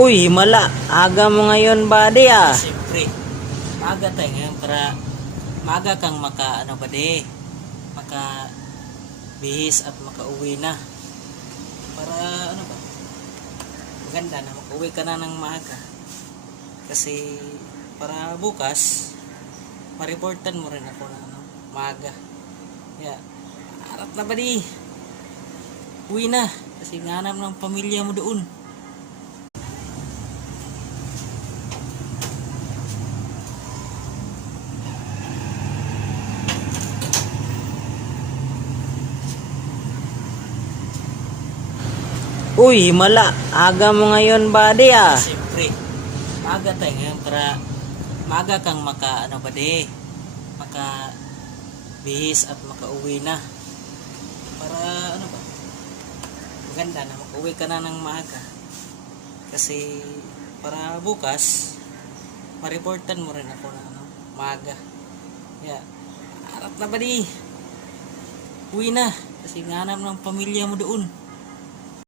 Uy, himala. Aga mo ngayon, buddy, ah. Siyempre, maaga tayo ngayon para maaga kang maka bihis at makauwi na. Para ano ba? Maganda na makauwi ka na ng maaga. Kasi para bukas ma-reportan mo rin ako na maaga. Kaya harap na buddy. Uwi na kasi nganap ng pamilya mo doon. Uy, himala. Aga mo ngayon, buddy, ah. Siyempre, maaga tayo ngayon para maaga kang maka bihis at makauwi na. Para ano ba? Maganda na makauwi ka na ng maaga. Kasi para bukas ma-reportan mo rin ako na maaga. Kaya harap na buddy. Uwi na kasi nganap ng pamilya mo doon.